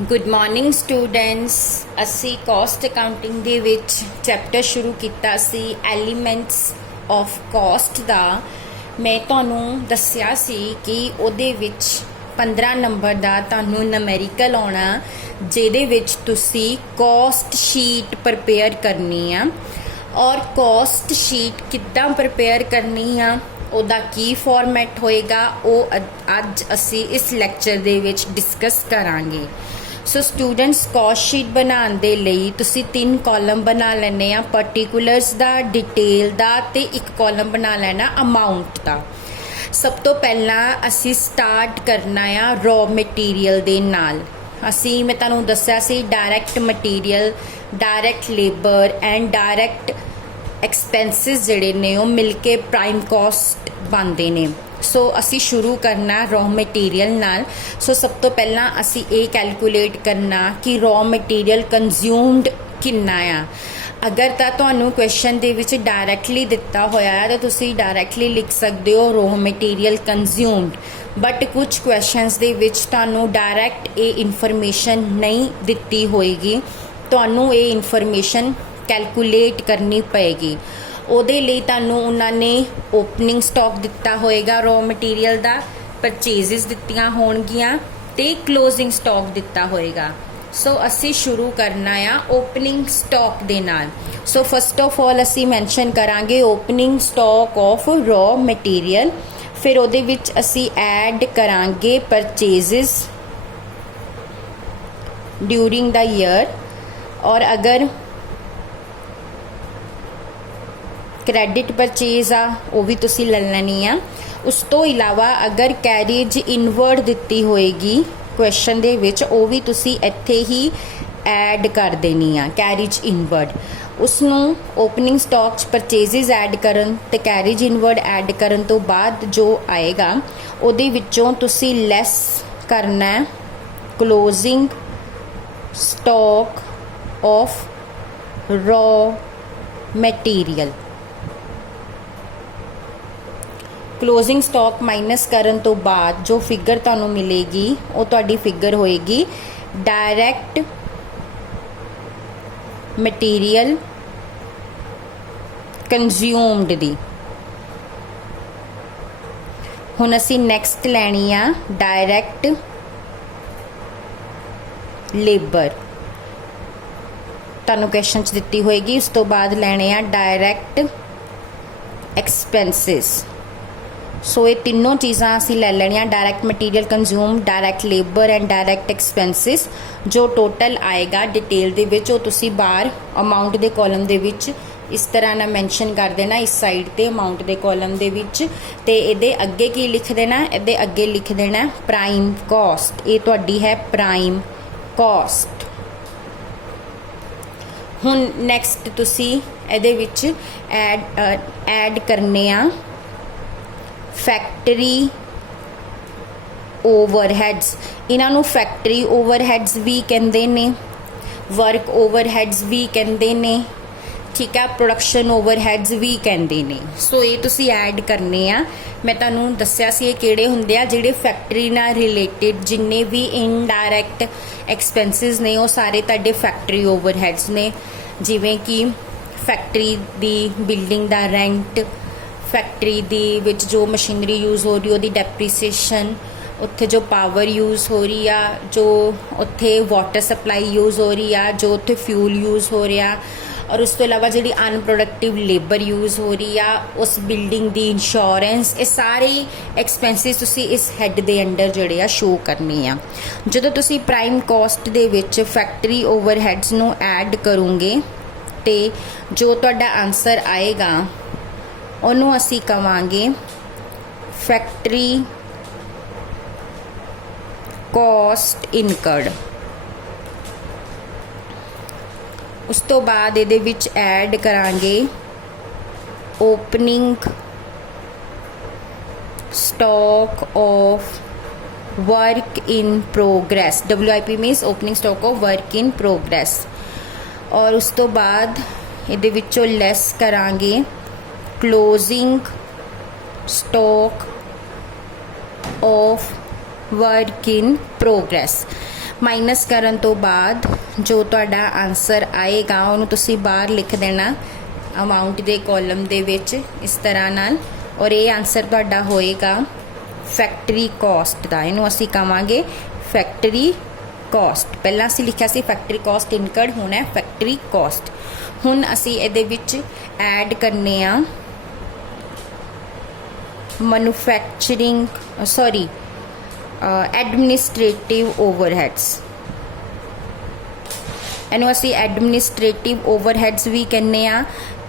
Good morning students. ਅਸੀਂ caste accounting ਦੇ ਵਿੱਚ ਚੈਪਟਰ ਸ਼ੁਰੂ ਕੀਤਾ ਸੀ ਐਲੀਮੈਂਟਸ ਆਫ ਕਾਸਟ ਦਾ। ਮੈਂ ਤੁਹਾਨੂੰ ਦੱਸਿਆ ਸੀ ਕਿ ਉਹਦੇ ਵਿੱਚ 15 ਨੰਬਰ ਦਾ ਤੁਹਾਨੂੰ ਨੰਬਰਿਕਲ ਆਉਣਾ, ਜਿਹਦੇ ਵਿੱਚ ਤੁਸੀਂ ਕਾਸਟ ਸ਼ੀਟ ਪ੍ਰਪੇਅਰ ਕਰਨੀ ਆ। ਔਰ ਕਾਸਟ ਸ਼ੀਟ ਕਿੱਦਾਂ ਪ੍ਰਪੇਅਰ ਕਰਨੀ ਆ, ਉਹਦਾ ਕੀ ਫਾਰਮੈਟ ਹੋਏਗਾ, ਉਹ ਅੱਜ ਅਸੀਂ ਇਸ ਲੈਕਚਰ ਦੇ ਵਿੱਚ ਡਿਸਕਸ ਕਰਾਂਗੇ। ਸੋ ਸਟੂਡੈਂਟਸ, ਕਾਸਟ ਸ਼ੀਟ ਬਣਾਉਣ ਦੇ ਲਈ ਤੁਸੀਂ 3 ਕਾਲਮ ਬਣਾ ਲੈਣੇ ਆ, ਪਾਰਟਿਕੂਲਰਸ ਦਾ, ਡਿਟੇਲ ਦਾ ਤੇ ਇੱਕ ਕਾਲਮ ਬਣਾ ਲੈਣਾ ਅਮਾਉਂਟ ਦਾ। ਸਭ ਤੋਂ ਪਹਿਲਾਂ ਅਸੀਂ ਸਟਾਰਟ ਕਰਨਾ ਆ ਰॉ ਮਟੀਰੀਅਲ ਦੇ ਨਾਲ। ਮੈਂ ਤੁਹਾਨੂੰ ਦੱਸਿਆ ਸੀ direct material, direct labour and direct expenses ਜਿਹੜੇ ਨੇ ਉਹ ਮਿਲ ਕੇ ਪ੍ਰਾਈਮ ਕਾਸਟ ਬਣਦੇ ਨੇ। ਸੋ ਅਸੀਂ ਸ਼ੁਰੂ ਕਰਨਾ ਰॉ ਮਟੀਰੀਅਲ ਨਾਲ। ਸੋ ਸਭ ਤੋਂ ਪਹਿਲਾਂ ਅਸੀਂ ਇਹ ਕੈਲਕੂਲੇਟ ਕਰਨਾ ਕਿ ਰॉ ਮਟੀਰੀਅਲ ਕੰਜ਼ਿਊਮਡ ਕਿੰਨਾ ਆ। ਅਗਰ ਤਾਂ ਤੁਹਾਨੂੰ ਕੁਐਸਚਨ ਦੇ ਵਿੱਚ ਡਾਇਰੈਕਟਲੀ ਦਿੱਤਾ ਹੋਇਆ ਹੈ ਤਾਂ ਤੁਸੀਂ ਡਾਇਰੈਕਟਲੀ ਲਿਖ ਸਕਦੇ ਹੋ ਰॉ ਮਟੀਰੀਅਲ ਕੰਜ਼ਿਊਮਡ, ਬਟ ਕੁਝ ਕੁਐਸਚਨਸ ਦੇ ਵਿੱਚ ਤੁਹਾਨੂੰ ਡਾਇਰੈਕਟ ਇਹ ਇਨਫੋਰਮੇਸ਼ਨ ਨਹੀਂ ਦਿੱਤੀ ਹੋਏਗੀ, ਤੁਹਾਨੂੰ ਇਹ ਇਨਫੋਰਮੇਸ਼ਨ ਕੈਲਕੂਲੇਟ ਕਰਨੀ ਪਏਗੀ। ਉਹਦੇ ਲਈ ਤੁਹਾਨੂੰ ਉਹਨਾਂ ਨੇ ਓਪਨਿੰਗ ਸਟਾਕ ਦਿੱਤਾ ਹੋਏਗਾ ਰॉ ਮਟੀਰੀਅਲ ਦਾ, ਪਰਚੇਜ਼ਸ ਦਿੱਤੀਆਂ ਹੋਣਗੀਆਂ ਤੇ ਕਲੋਜ਼ਿੰਗ ਸਟਾਕ ਦਿੱਤਾ ਹੋਏਗਾ। ਸੋ ਅਸੀਂ ਸ਼ੁਰੂ ਕਰਨਾ ਆ ਓਪਨਿੰਗ ਸਟਾਕ ਦੇ ਨਾਲ। ਸੋ ਫਸਟ ਆਫ ਆਲ ਅਸੀਂ ਮੈਂਸ਼ਨ ਕਰਾਂਗੇ opening stock of raw material. ਫਿਰ ਉਹਦੇ ਵਿੱਚ ਅਸੀਂ ਐਡ ਕਰਾਂਗੇ ਪਰਚੇਜ਼ਸ ਡਿਊਰਿੰਗ ਦਾ ਈਅਰ, ਔਰ ਅਗਰ ਕ੍ਰੈਡਿਟ ਪਰਚੇਜ਼ ਆ ਉਹ ਵੀ ਤੁਸੀਂ ਲੈ ਲੈਣੀ ਆ। ਉਸ ਤੋਂ ਇਲਾਵਾ ਅਗਰ ਕੈਰੇਜ ਇਨਵਰਡ ਦਿੱਤੀ ਹੋਏਗੀ ਕੁਐਸਚਨ ਦੇ ਵਿੱਚ, ਉਹ ਵੀ ਤੁਸੀਂ ਇੱਥੇ ਹੀ ਐਡ ਕਰ ਦੇਣੀ ਆ ਕੈਰੇਜ ਇਨਵਰਡ। ਉਸ ਨੂੰ ਓਪਨਿੰਗ ਸਟਾਕ 'ਚ ਪਰਚੇਜ਼ਸ ਐਡ ਕਰਨ ਤੇ ਕੈਰੇਜ ਇਨਵਰਡ ਐਡ ਕਰਨ ਤੋਂ ਬਾਅਦ ਜੋ ਆਏਗਾ ਉਹਦੇ ਵਿੱਚੋਂ ਤੁਸੀਂ ਲੈਸ ਕਰਨਾ closing stock of raw material. Closing stock minus ਕਰਨ ਤੋਂ ਬਾਅਦ ਜੋ ਫਿਗਰ ਤੁਹਾਨੂੰ ਮਿਲੇਗੀ ਉਹ ਤੁਹਾਡੀ ਫਿਗਰ ਹੋਏਗੀ ਡਾਇਰੈਕਟ ਮਟੀਰੀਅਲ ਕੰਜ਼ਿਊਮਡ ਦੀ। ਹੁਣ ਅਸੀਂ ਨੈਕਸਟ ਲੈਣੀ ਆ ਡਾਇਰੈਕਟ ਲੇਬਰ, ਤੁਹਾਨੂੰ ਕੁਐਸਚਨ 'ਚ ਦਿੱਤੀ ਹੋਏਗੀ। ਉਸ ਤੋਂ ਬਾਅਦ ਲੈਣੇ ਆ ਡਾਇਰੈਕਟ ਐਕਸਪੈਂਸਿਸ। ਸੋ ਇਹ ਤਿੰਨੋਂ ਚੀਜ਼ਾਂ ਅਸੀਂ ਲੈ ਲੈਣੀਆਂ, direct material consume, direct labour and direct expenses. ਜੋ ਟੋਟਲ ਆਏਗਾ ਡਿਟੇਲ ਦੇ ਵਿੱਚ ਉਹ ਤੁਸੀਂ ਬਾਹਰ ਅਮਾਊਂਟ ਦੇ ਕਾਲਮ ਦੇ ਵਿੱਚ ਇਸ ਤਰ੍ਹਾਂ ਨਾਲ ਮੈਂਸ਼ਨ ਕਰ ਦੇਣਾ, ਇਸ ਸਾਈਡ ਤੇ ਅਮਾਊਂਟ ਦੇ ਕਾਲਮ ਦੇ ਵਿੱਚ। ਤੇ ਇਹਦੇ ਅੱਗੇ ਕੀ ਲਿਖ ਦੇਣਾ, ਇਹਦੇ ਅੱਗੇ ਲਿਖ ਦੇਣਾ ਪ੍ਰਾਈਮ ਕਾਸਟ। ਇਹ ਤੁਹਾਡੀ ਹੈ ਪ੍ਰਾਈਮ ਕਾਸਟ। ਹੁਣ ਨੈਕਸਟ ਤੁਸੀਂ ਇਹਦੇ ਵਿੱਚ ਐਡ ਕਰਨੇ ਆ ਫੈਕਟਰੀ ਓਵਰਹੈਡਸ। ਇਹਨਾਂ ਨੂੰ ਫੈਕਟਰੀ ਓਵਰਹੈਡਸ ਵੀ ਕਹਿੰਦੇ ਨੇ, ਵਰਕ ਓਵਰਹੈਡਸ ਵੀ ਕਹਿੰਦੇ ਨੇ, ਠੀਕ ਆ, ਪ੍ਰੋਡਕਸ਼ਨ ਓਵਰਹੈਡਸ ਵੀ ਕਹਿੰਦੇ ਨੇ। ਸੋ ਇਹ ਤੁਸੀਂ ਐਡ ਕਰਨੇ ਆ। ਮੈਂ ਤੁਹਾਨੂੰ ਦੱਸਿਆ ਸੀ ਇਹ ਕਿਹੜੇ ਹੁੰਦੇ ਆ, ਜਿਹੜੇ ਫੈਕਟਰੀ ਨਾਲ ਰਿਲੇਟਡ ਜਿੰਨੇ ਵੀ ਇਨਡਾਇਰੈਕਟ ਐਕਸਪੈਂਸਿਸ ਨੇ ਉਹ ਸਾਰੇ ਤੁਹਾਡੇ ਫੈਕਟਰੀ ਓਵਰਹੈਡਸ ਨੇ। ਜਿਵੇਂ ਕਿ ਫੈਕਟਰੀ ਦੀ ਬਿਲਡਿੰਗ ਦਾ ਰੈਂਟ, ਫੈਕਟਰੀ ਦੀ ਵਿੱਚ ਜੋ ਮਸ਼ੀਨਰੀ ਯੂਜ਼ ਹੋ ਰਹੀ ਉਹਦੀ ਡੈਪਰੀਸੀਏਸ਼ਨ, ਉੱਥੇ ਜੋ ਪਾਵਰ ਯੂਜ਼ ਹੋ ਰਹੀ ਆ, ਜੋ ਉੱਥੇ ਵਾਟਰ ਸਪਲਾਈ ਯੂਜ਼ ਹੋ ਰਹੀ ਆ, ਜੋ ਉੱਥੇ ਫਿਊਲ ਯੂਜ਼ ਹੋ ਰਿਹਾ, ਔਰ ਉਸ ਤੋਂ ਇਲਾਵਾ ਜਿਹੜੀ ਅਨਪ੍ਰੋਡਕਟਿਵ ਲੇਬਰ ਯੂਜ਼ ਹੋ ਰਹੀ ਆ, ਉਸ ਬਿਲਡਿੰਗ ਦੀ ਇੰਸ਼ੋਰੈਂਸ, ਇਹ ਸਾਰੇ ਐਕਸਪੈਂਸਿਸ ਤੁਸੀਂ ਇਸ ਹੈੱਡ ਦੇ ਅੰਡਰ ਜਿਹੜੇ ਆ ਸ਼ੋ ਕਰਨੇ ਆ। ਜਦੋਂ ਤੁਸੀਂ ਪ੍ਰਾਈਮ ਕਾਸਟ ਦੇ ਵਿੱਚ ਫੈਕਟਰੀ ਓਵਰਹੈਡਸ ਨੂੰ ਐਡ ਕਰੋਗੇ ਤੇ ਜੋ ਤੁਹਾਡਾ ਆਨਸਰ ਆਏਗਾ ਉਹਨੂੰ ਅਸੀਂ ਕਵਾਂਗੇ ਫੈਕਟਰੀ ਕਾਸਟ ਇਨਕਰਡ। ਉਸ ਤੋਂ ਬਾਅਦ ਇਹਦੇ ਵਿੱਚ ਐਡ ਕਰਾਂਗੇ opening stock of work in progress. WIP means opening stock of work in progress. ਔਰ ਉਸ ਤੋਂ ਬਾਅਦ ਇਹਦੇ ਵਿੱਚੋਂ ਲੈਸ ਕਰਾਂਗੇ closing stock of work in progress। Minus करन तो बाद जो तुहाडा आंसर आएगा उन्होंने तुसी बाहर लिख देना अमाउंट दे कॉलम दे विच इस तरह नाल, और ये आंसर तुहाडा होएगा फैक्टरी कॉस्ट का। इनू असी कहांगे फैक्टरी कॉस्ट। पहला असी लिखिया सी फैक्टरी कॉस्ट इनकर्ड, होना है फैक्टरी कॉस्ट। हुण असी इहदे विच ऐड करने आ मैन्युफैक्चरिंग एडमिनिस्ट्रेटिव ओवरहेड्स। इनू असी एडमिनिस्ट्रेटिव ओवरहेड्स भी कहने आ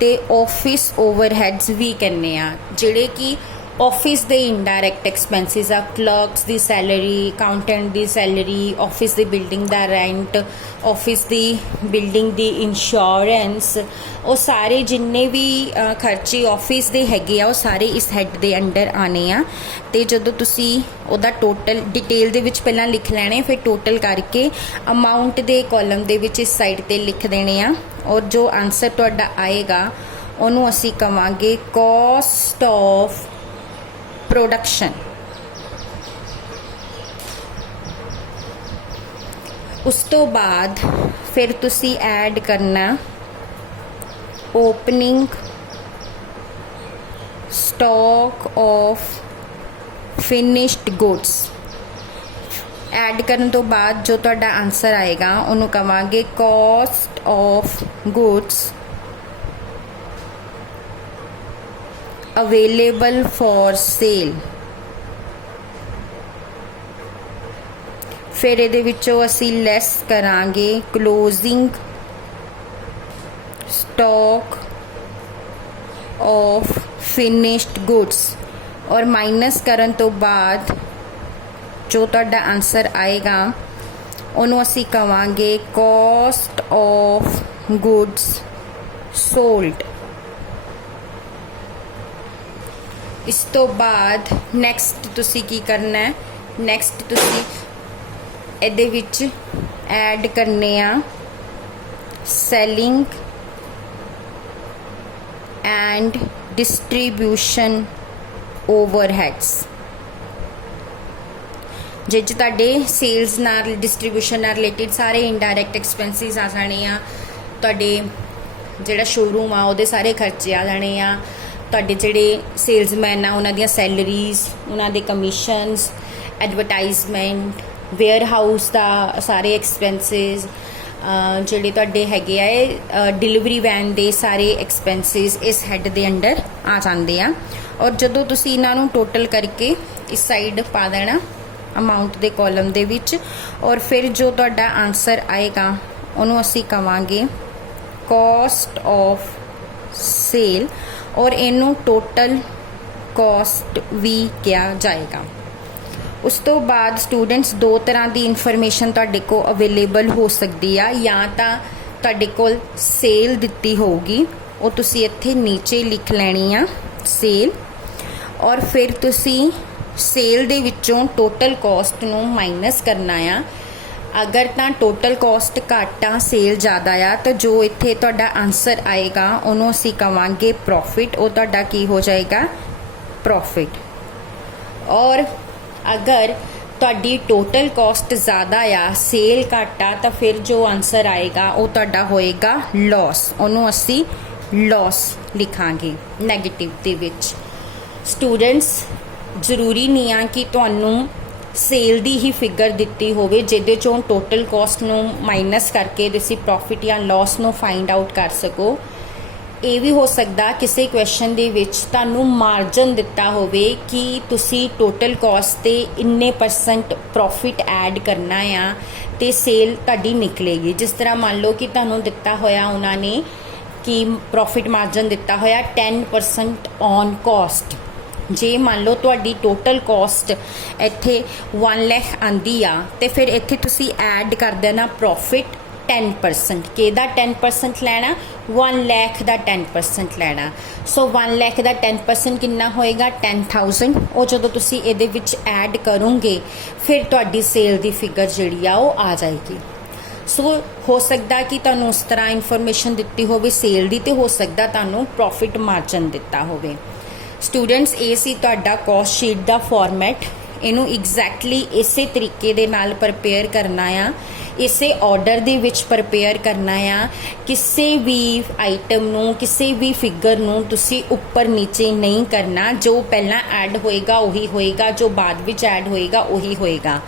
ते ऑफिस ओवरहेड्स भी कहने आ, जिहड़े कि ऑफिस दे इनडायरैक्ट एक्सपेंसिस आ। क्लर्क्स दी सैलरी, अकाउंटेंट दी सैलरी, ऑफिस दी बिल्डिंग दा रेंट, ऑफिस दी बिल्डिंग दी इंश्योरेंस, वो सारे जिन्ने भी खर्चे ऑफिस दे हैगे आ वो सारे इस हैड दे अंडर आने आ। ते जदों तुसी ओदा टोटल डिटेल दे विच पहलां लिख लैणे, फिर टोटल करके अमाउंट दे कॉलम दे विच इस साइड ते लिख देने आ, और जो आंसर तुहाडा आएगा उहनूं असी कहांगे कॉस्ट ऑफ प्रोडक्शन। उस तो बाद फिर तुसी ऐड करना opening stock of finished goods. Add करने तो बाद जो तुहाडा आंसर आएगा उन्होंने कहांगे cost of goods available for sale. फिर इहदे विचों असी लैस करांगे closing stock of finished goods, और माइनस करन तो बाद जो तुहाडा आंसर आएगा उन्होंने असी कहांगे कॉस्ट ऑफ गुड्स सोल्ड। इस तो बाद नैक्सट तुसी की करना है, नैक्सट तुसी इहदे विच ऐड करने आ सैलिंग एंड डिस्ट्रीब्यूशन ओवरहेड्स। जे तुहाडे सेल्स नाल डिस्ट्रीब्यूशन नाल रिलेटिड सारे इनडायरैक्ट एक्सपेंसिस आ जाने आ, तुहाडे जिहड़ा शोरूम आ उहदे सारे खर्चे आ जाने आ, तुहाडे जिहड़े सेल्समैन आ उन्हां दियां सैलरीज, उन्हां दे कमीशनस, एडवरटाइजमेंट, वेयर हाउस दा सारे एक्सपेंसिस, जिहड़े तुहाडे हैगे आ डिलीवरी वैन दे सारे एक्सपेंसिस इस हैड दे अंडर आ जांदे आ। और जदों तुसीं इन्हां नूं टोटल करके इस साइड पा देना अमाउंट दे कॉलम दे विच, और फिर जो तुहाडा आंसर आएगा उन्होंने असी कहांगे कॉस्ट ऑफ सेल, और इनू टोटल कॉस्ट भी किया जाएगा। उस तो बाद स्टूडेंट्स दो तरह की इनफॉर्मेशन तुहाडे को अवेलेबल हो सकती है, या तो तुहाडे कोल सेल दिती होगी वो तुसी इत्थे नीचे लिख लैनी आ सेल, और फिर तुसी सेल दे विचों टोटल कॉस्ट नूं माइनस करना आ। अगर तो टोटल कॉस्ट घट आ सेल ज़्यादा आ तो जो इत्थे तुहाडा आंसर आएगा उन्होंने असीं कहांगे प्रॉफिट, वो तुहाडा की हो जाएगा प्रॉफिट। और अगर तुहाडी टोटल कॉस्ट ज़्यादा आ सेल घट आ तो फिर जो आंसर आएगा वो तुहाडा होएगा लॉस, उन्होंने असीं लॉस लिखांगे नैगेटिव दे विच। स्टूडेंट्स जरूरी नहीं आ कि तुहानूं सेल दी ही फिगर दिती होवे जिहदे चों टोटल कॉस्ट नूं माइनस करके तुसीं प्रॉफिट या लॉस नूं फाइंड आउट कर सको। ये भी हो सकता किसी क्वेश्चन दे विच तुहानूं मार्जन दिता होवे कि तुसीं टोटल कॉस्ट ते इन्ने % प्रॉफिट ऐड करना आ ते सेल तुहाडी निकलेगी। जिस तरह मान लो कि तुहानूं दिता होया उन्होंने कि प्रॉफिट मार्जन दिता होया 10% ऑन कॉस्ट। जे मान लो तुहाडी टोटल कॉस्ट इत्थे 1 लाख आंदी आ ते फिर इत्थे तुसी ऐड कर देना प्रॉफिट 10%। किहदा 10% लैना? 1 लाख दा 10% लैना। सो 1 लाख दा 10% कितना होएगा? 10,000। और जदों तुसी इहदे विच ऐड करोगे फिर तुहाडी सेल दी फिगर जिहड़ी आ वो आ जाएगी। सो हो सकता कि तुहानूं उस तरह इन्फॉर्मेशन दित्ती होवे सेल दी, ते हो सकता तुहानूं प्रॉफिट मार्जन दिता होवे। स्टूडेंट्स ये सी तुहाडा कॉस्ट शीट दा फॉर्मैट। ਇਹਨੂੰ ਐਗਜ਼ੈਕਟਲੀ ਇਸੇ ਤਰੀਕੇ ਦੇ ਨਾਲ ਪ੍ਰਪੇਅਰ ਕਰਨਾ ਆ, ਇਸੇ ਆਰਡਰ ਦੇ ਵਿੱਚ ਪ੍ਰਪੇਅਰ ਕਰਨਾ ਆ। ਕਿਸੇ ਵੀ ਆਈਟਮ ਨੂੰ, ਕਿਸੇ ਵੀ ਫਿਗਰ ਨੂੰ ਤੁਸੀਂ ਉੱਪਰ ਨੀਚੇ ਨਹੀਂ ਕਰਨਾ। ਜੋ ਪਹਿਲਾਂ ਐਡ ਹੋਏਗਾ ਉਹੀ ਹੋਏਗਾ, ਜੋ ਬਾਅਦ ਵਿੱਚ ਐਡ ਹੋਏਗਾ ਉਹੀ ਹੋਏਗਾ।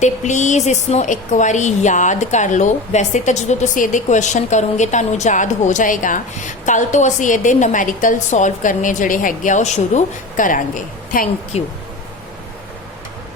ਤੇ ਪਲੀਜ਼ ਇਸ ਨੂੰ ਇੱਕ ਵਾਰੀ ਯਾਦ ਕਰ ਲਓ। ਵੈਸੇ ਤਾਂ ਜਦੋਂ ਤੁਸੀਂ ਇਹਦੇ ਕੁਐਸਚਨ ਕਰੋਗੇ ਤੁਹਾਨੂੰ ਯਾਦ ਹੋ ਜਾਏਗਾ। ਕੱਲ ਤੋਂ ਅਸੀਂ ਇਹਦੇ ਨੂਮੈਰੀਕਲ ਸੋਲਵ ਕਰਨੇ ਜਿਹੜੇ ਹੈਗੇ ਆ ਉਹ ਸ਼ੁਰੂ ਕਰਾਂਗੇ। Thank you.